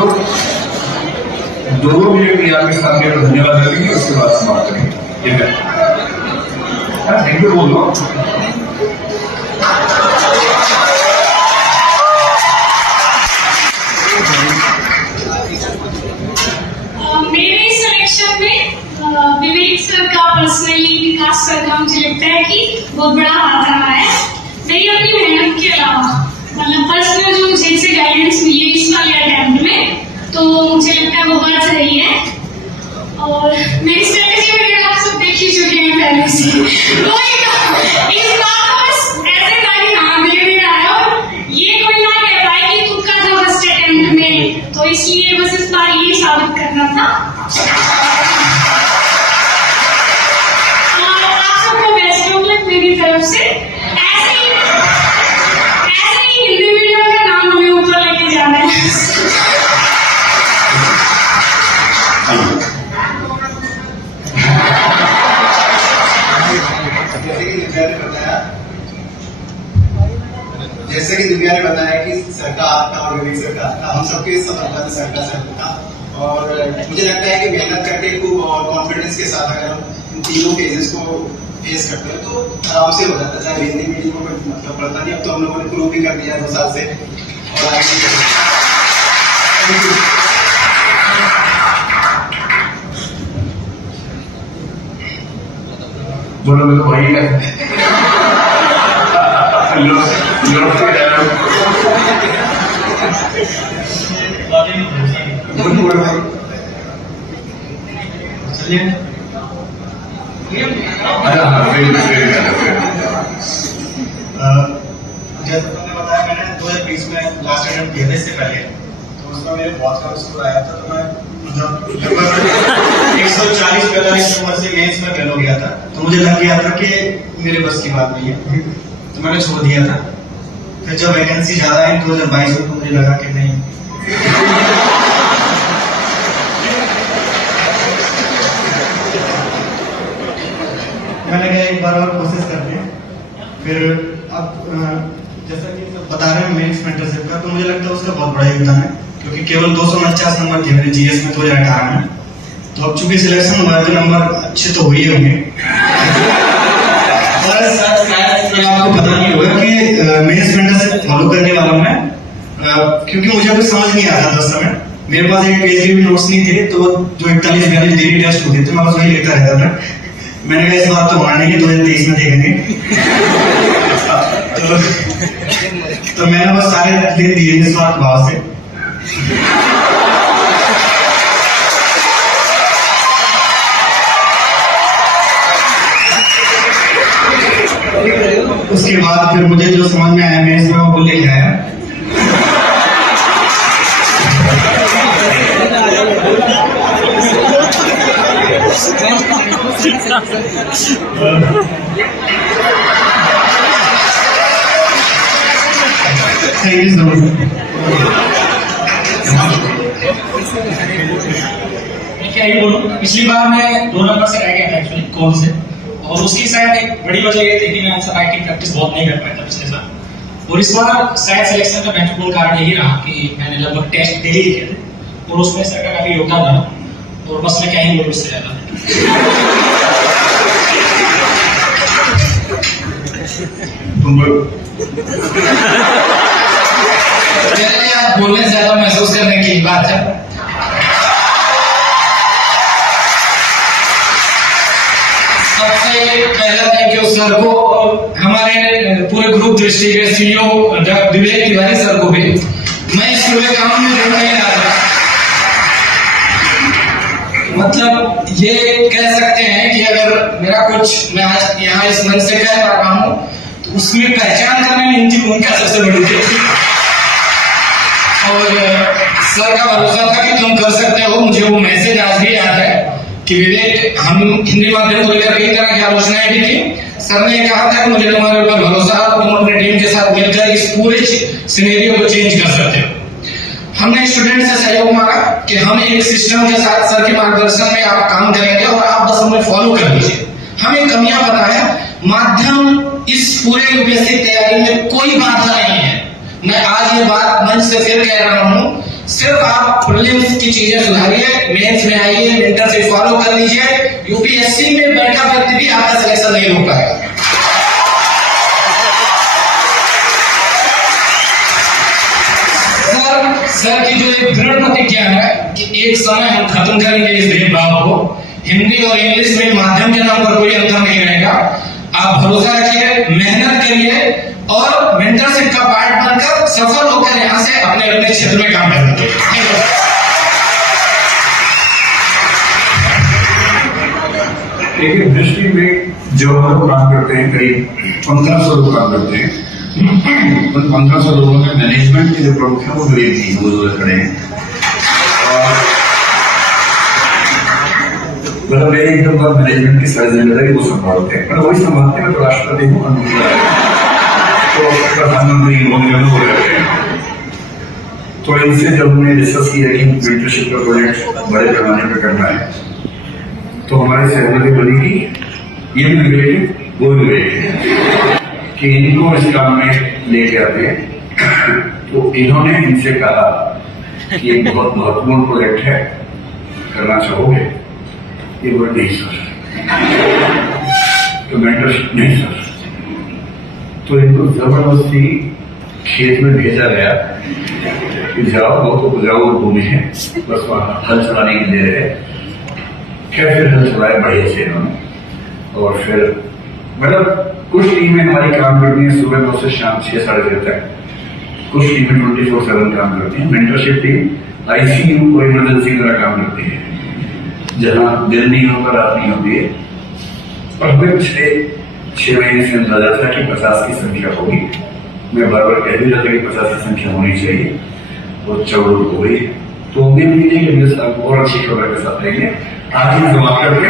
लोग 2 मिनट यहाँ के साथ में धन्यवाद करेंगे, उसके बाद समाप्त करेंगे। ये थैंक यू बोल दो। मेरे सिलेक्शन में विवेक सर का पर्सनली, विकास सर का मुझे लगता है कि बहुत बड़ा हाथ रहा है। मेरी अपनी मेहनत के अलावा मतलब पर्सनल जो मुझे से गाइडेंस मिली है इस वाले अटेम्प्ट में, तो मुझे लगता है वो बहुत सही है। और मेरी स्ट्रेटेजी वगैरह आप सब देख ही चुके हैं पहले से। इस बार बस ऐसे था कि हाँ धीरे धीरे आया और ये कोई ना कह पाए कि तुक्का था फर्स्ट अटेम्प्ट में, तो इसलिए बस इस बार ये साबित करना था। आप सबको बेस्ट ऑफ लक मेरी तरफ से। ऐसे ही हिंदी मीडियम का नाम हमें ऊपर लेके जाना है। जैसे कि दिव्या ने बताया कि सर का हाथ था और विवेक सर का हाथ था, हम सबके सफलता में सर का सर था। और मुझे लगता है कि मेहनत करके खूब और कॉन्फिडेंस के साथ अगर हम इन तीनों फेजेस को फेस करते हैं तो आराम से हो जाता है। चाहे हिंदी मीडियम को कोई मतलब पड़ता नहीं। अब तो हम लोगों ने प्रूव भी कर दिया 2 साल से और आगे बोलो मैं तो वही है। जैसा तुमने बताया, मैंने 2020 में लास्ट अटेम्प्ट दिया था इससे पहले, तो उसमें मेरे बहुत कम स्कोर आया था। तो मैं लगभग 140-45 नंबर से मेंस में फेल हो गया था। तो मुझे लग गया था कि मेरे बस की बात नहीं है, तो मैंने छोड़ दिया था। फिर जब वैकेंसी ज्यादा आई 2022 में, तो मुझे लगा कि नहीं, मैंने कहा एक बार और कोशिश करते हैं। फिर अब जैसा कि सब बता रहे हैं मेंस मेंटरशिप का, तो मुझे लगता है उसका बहुत बड़ा योगदान है, क्योंकि केवल 249 नंबर थे मेरे जीएस में 2018 में। तो अब चूंकि सिलेक्शन हुआ है तो नंबर अच्छे तो हुए होंगे। और शायद आपको पता नहीं होगा कि मेंस मेंटरशिप फॉलो करने वाला मैं, क्योंकि मुझे कुछ समझ नहीं आता था उस समय। मेरे पास एक पेज भी नोट्स नहीं थे, तो जो 41-42 डेली टेस्ट होते थे मैं बस वही लिखता रहता था। मैंने कहा इस बार तो होना नहीं है, 2023 में देखेंगे। तो मैंने बस सारे लिख दिए निस्वार्थ भाव से। उसके बाद फिर मुझे जो समझ में आया मैं इसमें वो लेके आया। Thank you so much. क्या ही बोलूं, पिछली बार मैं 2 नंबर से रह गया था एक्चुअली कॉल से, और उसकी शायद एक बड़ी वजह ये थी कि मैं आंसर राइटिंग प्रैक्टिस बहुत नहीं कर पाया था पिछले साल। और इस बार शायद सिलेक्शन का महत्वपूर्ण कारण यही रहा कि मैंने लगभग टेस्ट डेली लिखे थे, और उसमें सर का काफी योगदान रहा। और बस मैं क्या ही बोलूं इससे ज्यादा। बोलने से ज्यादा महसूस करने की बात है। सबसे पहला थैंक यू सर को, और हमारे पूरे ग्रुप दृष्टि के सीईओ विवेक तिवारी सर को भी। मैं इस पूरे काम में जुड़ नहीं रहा था, मतलब ये कह सकते हैं कि अगर मेरा कुछ मैं आज यहाँ इस मंच से कह पा रहा हूँ, तो उसमें पहचान करने में इनकी भूमिका सबसे बड़ी थी। और सर का भरोसा था कि तुम कर सकते हो। मुझे वो मैसेज आज भी याद है कि विवेक, हम हिंदी माध्यम को लेकर कई तरह की आलोचनाएं भी की। सर ने कहा था कि मुझे तुम्हारे ऊपर भरोसा, तुम अपने टीम के साथ मिलकर इस पूरे सिनेरियो को चेंज कर सकते हो। हमने स्टूडेंट से सहयोग मांगा कि हम एक सिस्टम के साथ सर के मार्गदर्शन में आप काम करेंगे और आप बस हमें फॉलो कर लीजिए। हमें कमियां पता है, माध्यम इस पूरे यूपीएससी तैयारी में कोई बाधा नहीं है। मैं आज ये बात मंच से फिर कह रहा हूँ, सिर्फ आप प्रीलिम्स की चीजें सुधारिए, मेंस में आइए, मेंटरशिप फॉलो कर लीजिए, यूपीएससी में बैठा व्यक्ति भी आपका सिलेक्शन नहीं हो पाएगा। सर की जो एक दृढ़ प्रतिज्ञा है कि एक समय हम खत्म करेंगे इस भेदभाव को, हिंदी और इंग्लिश में माध्यम के नाम पर कोई अंतर नहीं रहेगा। आप भरोसा रखिए, मेहनत करिए और मेंटरशिप का पार्ट बनकर सफल होकर यहाँ से अपने अपने क्षेत्र में काम करते हैं। देखिए, दृष्टि में जो लोग काम करते हैं, करीब 1500 लोग काम करते हैं। उन 1500 लोगों में मैनेजमेंट के जो प्रमुख हैं वो भी थी, वो खड़े हैं। और मतलब मेरे एकदम बार मैनेजमेंट की सारी जिम्मेदारी वो संभालते हैं, मतलब वही संभालते हैं। तो राष्ट्रपति हूँ, तो प्रधानमंत्री हो रहते हैं। तो इनसे जब हमने डिस्कस किया कि मेंटरशिप का प्रोजेक्ट बड़े पैमाने पर करना है, तो हमारी सहमति बनी कि ये भी मिलेगी, वो भी मिलेगी कि इनको इस काम में लेके आते हैं। तो इन्होंने इनसे कहा कि ये बहुत महत्वपूर्ण प्रोजेक्ट है, करना चाहोगे? ये बोले नहीं सर, तो मेंटरशिप नहीं सर। तो इनको जबरदस्ती खेत में भेजा गया कि जाओ, वो तो बुझाऊ भूमि है, बस वहां हल चलाने के लिए रहे। क्या फिर हल चलाए बढ़िया से इन्होंने। और फिर मतलब कुछ टीमें हमारी काम करती हैं सुबह 9 से शाम 6 साढ़े 6 तक, कुछ टीमें 24/7 काम करती हैं। मेंटरशिप टीम आईसीयू और इमरजेंसी की तरह काम करती है, जहां दिन नहीं होगा, रात नहीं होती है। और हमें पिछले 6 महीने से अंदाजा था कि 50 की संख्या होगी। मैं बार बार कह भी रहा था कि 50 की संख्या होनी चाहिए, और 14 हो गई। तो उम्मीद कीजिए कि अगले साल और अच्छी खबर के साथ रहेंगे। आज ही जमा करके